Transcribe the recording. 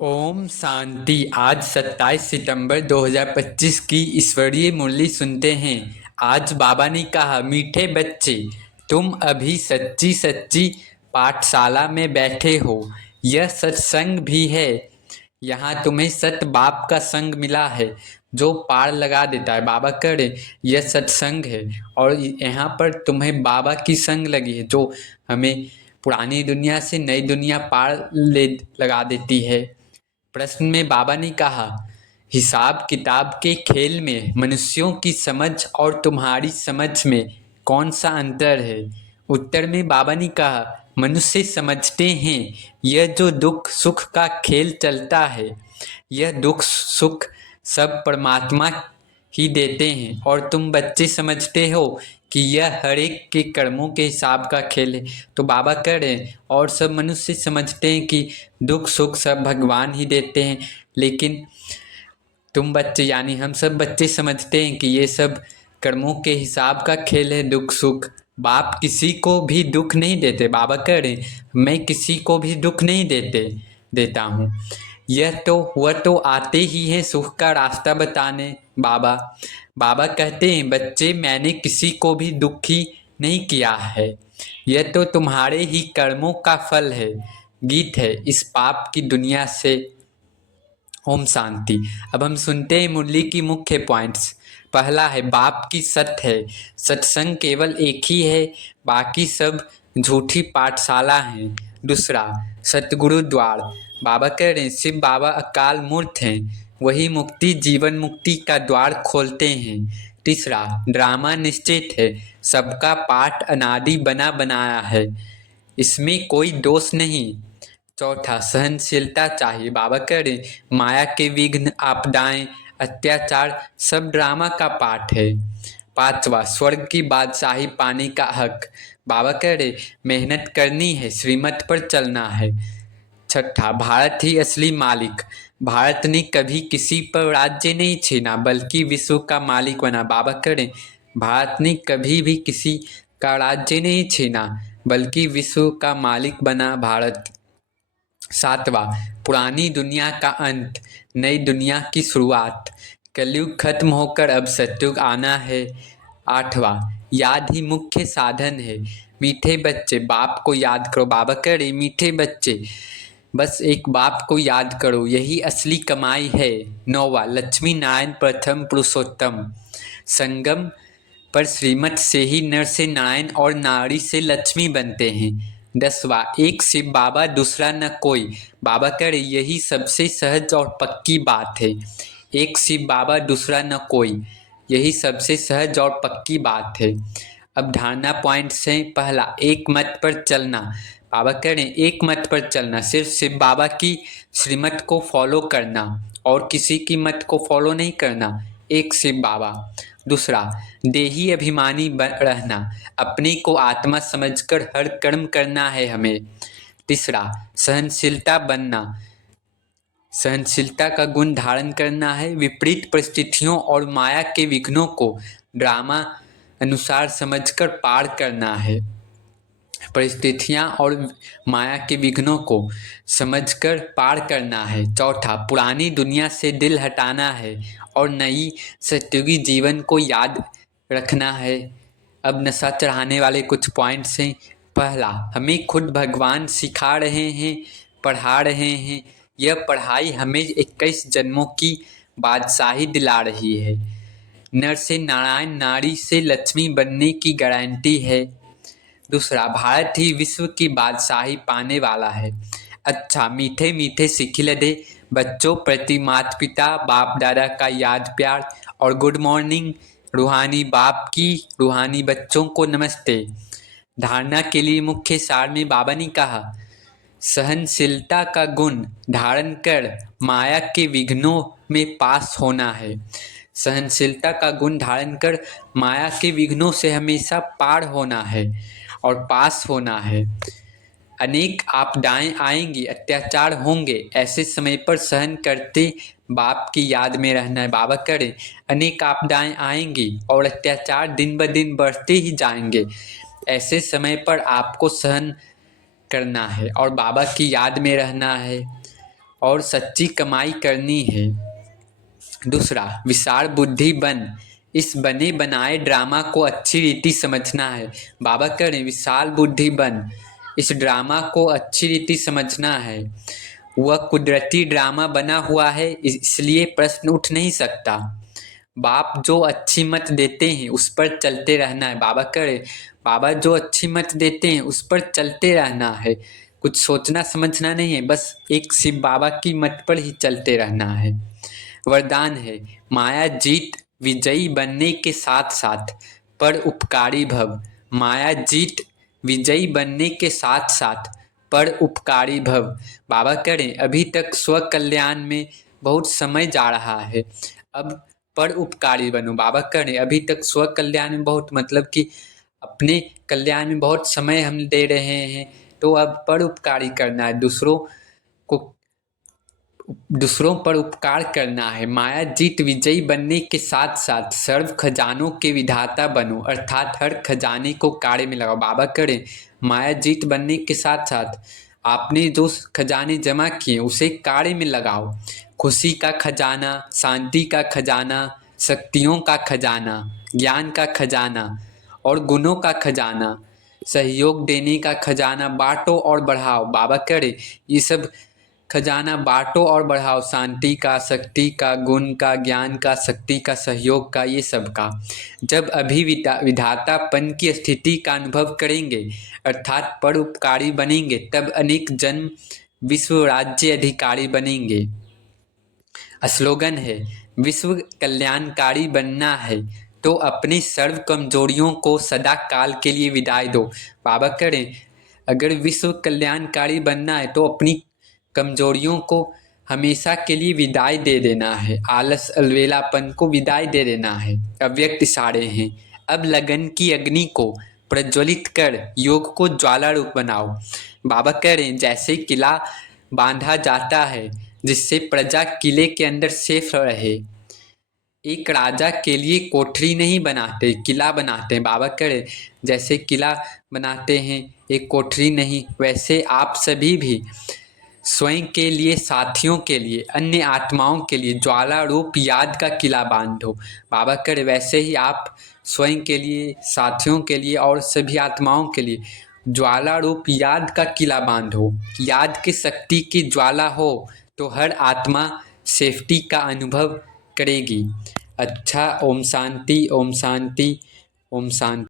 ओम शांति। आज 27 सितंबर 2025 की ईश्वरीय मुरली सुनते हैं। आज बाबा ने कहा, मीठे बच्चे, तुम अभी सच्ची सच्ची पाठशाला में बैठे हो। यह सत्संग भी है। यहाँ तुम्हें सत बाप का संग मिला है जो पार लगा देता है। बाबा कह रहे यह सत्संग है और यहाँ पर तुम्हें बाबा की संग लगी है जो हमें पुरानी दुनिया से नई दुनिया पार ले लगा देती है। प्रश्न में बाबा ने कहा, हिसाब किताब के खेल में मनुष्यों की समझ और तुम्हारी समझ में कौन सा अंतर है? उत्तर में बाबा ने कहा, मनुष्य समझते हैं यह जो दुख सुख का खेल चलता है, यह दुख सुख सब परमात्मा ही देते हैं और तुम बच्चे समझते हो कि यह हर एक के कर्मों के हिसाब का खेल है। तो बाबा कह रहे हैं और सब मनुष्य समझते हैं कि दुख सुख सब भगवान ही देते हैं, लेकिन तुम बच्चे यानी हम सब बच्चे समझते हैं कि ये सब कर्मों के हिसाब का खेल है। दुख सुख बाप किसी को भी दुख नहीं देते। बाबा कह रहे हैं मैं किसी को भी दुख नहीं देता हूँ। वह तो आते ही हैं सुख का रास्ता बताने। बाबा कहते हैं, बच्चे, मैंने किसी को भी दुखी नहीं किया है। यह तो तुम्हारे ही कर्मों का फल है। गीत है इस पाप की दुनिया से। ओम शांति। अब हम सुनते हैं मुरली की मुख्य पॉइंट्स। पहला है, बाप की सत है। सत्संग केवल एक ही है, बाकी सब झूठी पाठशाला हैं। दूसरा, सतगुरु द्वार। बाबा कह रहे हैं शिव बाबा अकाल मूर्त हैं, वही मुक्ति जीवन मुक्ति का द्वार खोलते हैं। तीसरा, ड्रामा निश्चित है, सबका पाठ अनादि बना बनाया है, इसमें कोई दोष नहीं। चौथा, सहनशीलता चाहिए। बाबा कह रहे माया के विघ्न आपदाएं अत्याचार सब ड्रामा का पार्ट है। पांचवा, स्वर्ग की बादशाही पाने का हक। बाबा कह रहे मेहनत करनी है, श्रीमत पर चलना है। छठा, भारत ही असली मालिक। भारत ने कभी किसी पर राज्य नहीं छीना बल्कि विश्व का मालिक बना। बाबा कह रहे भारत ने कभी भी किसी का राज्य नहीं छीना बल्कि विश्व का मालिक बना भारत। सातवां, पुरानी दुनिया का अंत, नई दुनिया की शुरुआत। कलयुग खत्म होकर अब सतयुग आना है। आठवां, याद ही मुख्य साधन है। मीठे बच्चे, बाप को याद करो। बाबा कह रहे मीठे बच्चे, बस एक बाप को याद करो, यही असली कमाई है। नौवां, लक्ष्मी नारायण प्रथम पुरुषोत्तम। संगम पर श्रीमत से ही नर से नारायण और नारी से लक्ष्मी बनते हैं। 10वां, एक शिव बाबा दूसरा न कोई। बाबा कह रहे यही सबसे सहज और पक्की बात है। एक शिव बाबा दूसरा न कोई, यही सबसे सहज और पक्की बात है। अब धारणा पॉइंट से पहला, एक मत पर चलना। बाबा कह रहे एक मत पर चलना, सिर्फ शिव बाबा की श्रीमत को फॉलो करना और किसी की मत को फॉलो नहीं करना, एक शिव बाबा। दूसरा, देही अभिमानी रहना, अपने को आत्मा समझकर हर कर्म करना है हमें। तीसरा, सहनशीलता बनना, सहनशीलता का गुण धारण करना है। विपरीत परिस्थितियों और माया के विघ्नों को ड्रामा अनुसार समझकर पार करना है। परिस्थितियाँ और माया के विघ्नों को समझकर पार करना है। चौथा, पुरानी दुनिया से दिल हटाना है और नई सत्युगी जीवन को याद रखना है। अब नशा चढ़ाने वाले कुछ पॉइंट्स हैं। पहला, हमें खुद भगवान सिखा रहे हैं, पढ़ा रहे हैं। यह पढ़ाई हमें 21 जन्मों की बादशाही दिला रही है। नर से नारायण, नारी से लक्ष्मी बनने की गारंटी है। दूसरा, भारत ही विश्व की बादशाही पाने वाला है। अच्छा, मीठे मीठे सिखिल दे बच्चों प्रति माता पिता बाप दादा का याद प्यार और गुड मॉर्निंग। रूहानी बाप की रूहानी बच्चों को नमस्ते। धारणा के लिए मुख्य सार में बाबा ने कहा, सहनशीलता का गुण धारण कर माया के विघ्नों में पास होना है। सहनशीलता का गुण धारण कर माया के विघ्नों से हमेशा पार होना है और पास होना है। अनेक आपदाएं आएंगी, अत्याचार होंगे, ऐसे समय पर सहन करते बाप की याद में रहना है। बाबा करे अनेक आपदाएं आएंगी और अत्याचार दिन ब दिन बढ़ते ही जाएंगे, ऐसे समय पर आपको सहन करना है और बाबा की याद में रहना है। और सच्ची कमाई करनी है। दूसरा, विशाल बुद्धि बन, इस बने बनाए ड्रामा को अच्छी रीति समझना है। बाबा कह रहे हैं विशाल बुद्धि बन, इस ड्रामा को अच्छी रीति समझना है। वह कुदरती ड्रामा बना हुआ है, इसलिए प्रश्न उठ नहीं सकता। बाप जो अच्छी मत देते हैं उस पर चलते रहना है। बाबा कह रहे बाबा जो अच्छी मत देते हैं उस पर चलते रहना है, कुछ सोचना समझना नहीं है, बस एक शिव बाबा की मत पर ही चलते रहना है। वरदान है, माया जीत विजयी बनने के साथ साथ पर उपकारी भव। माया जीत विजयी बनने के साथ साथ पर उपकारी भव। बाबा कह रहे अभी तक स्व कल्याण में बहुत समय जा रहा है, अब पर उपकारी बनो। बाबा कह रहे अभी तक स्व कल्याण में बहुत, मतलब कि अपने कल्याण में बहुत समय हम दे रहे हैं, तो अब पर उपकारी करना है, दूसरों पर उपकार करना है। माया जीत विजयी बनने के साथ साथ सर्व खजानों के विधाता बनो, अर्थात हर खजाने को कार्य में लगाओ। बाबा करें माया जीत बनने के साथ साथ आपने जो खजाने जमा किए उसे कार्य में लगाओ। खुशी का खजाना, शांति का खजाना, शक्तियों का खजाना, ज्ञान का खजाना और गुणों का खजाना, सहयोग देने का खजाना बांटो और बढ़ाओ। बाबा करे ये सब खजाना बांटो और बढ़ाओ, शांति का, शक्ति का, गुण का, ज्ञान का, शक्ति का, सहयोग का, ये सब का। जब अभी विधातापन की स्थिति का अनुभव करेंगे अर्थात परोपकारी बनेंगे, तब अनेक जन्म विश्व राज्य अधिकारी बनेंगे। स्लोगन है, विश्व कल्याणकारी बनना है तो अपनी सर्व कमजोरियों को सदा काल के लिए विदाई दो। बाबा करें अगर विश्व कल्याणकारी बनना है तो अपनी कमजोरियों को हमेशा के लिए विदाई दे देना है, आलस अलवेलापन को विदाई दे देना है। अव्यक्त इशारे हैं, अब लगन की अग्नि को प्रज्वलित कर योग को ज्वाला रूप बनाओ। बाबा कह रहे हैं जैसे किला बांधा जाता है जिससे प्रजा किले के अंदर सेफ रहे, एक राजा के लिए कोठरी नहीं बनाते, किला बनाते हैं। बाबा कह रहे जैसे किला बनाते हैं एक कोठरी नहीं, वैसे आप सभी भी स्वयं के लिए, साथियों के लिए, अन्य आत्माओं के लिए ज्वाला रूप याद का किला बांधो। बाबा करे वैसे ही आप स्वयं के लिए, साथियों के लिए और सभी आत्माओं के लिए ज्वाला रूप याद का किला बांधो। याद की शक्ति की ज्वाला हो तो हर आत्मा सेफ्टी का अनुभव करेगी। अच्छा, ओम शांति, ओम शांति, ओम शांति।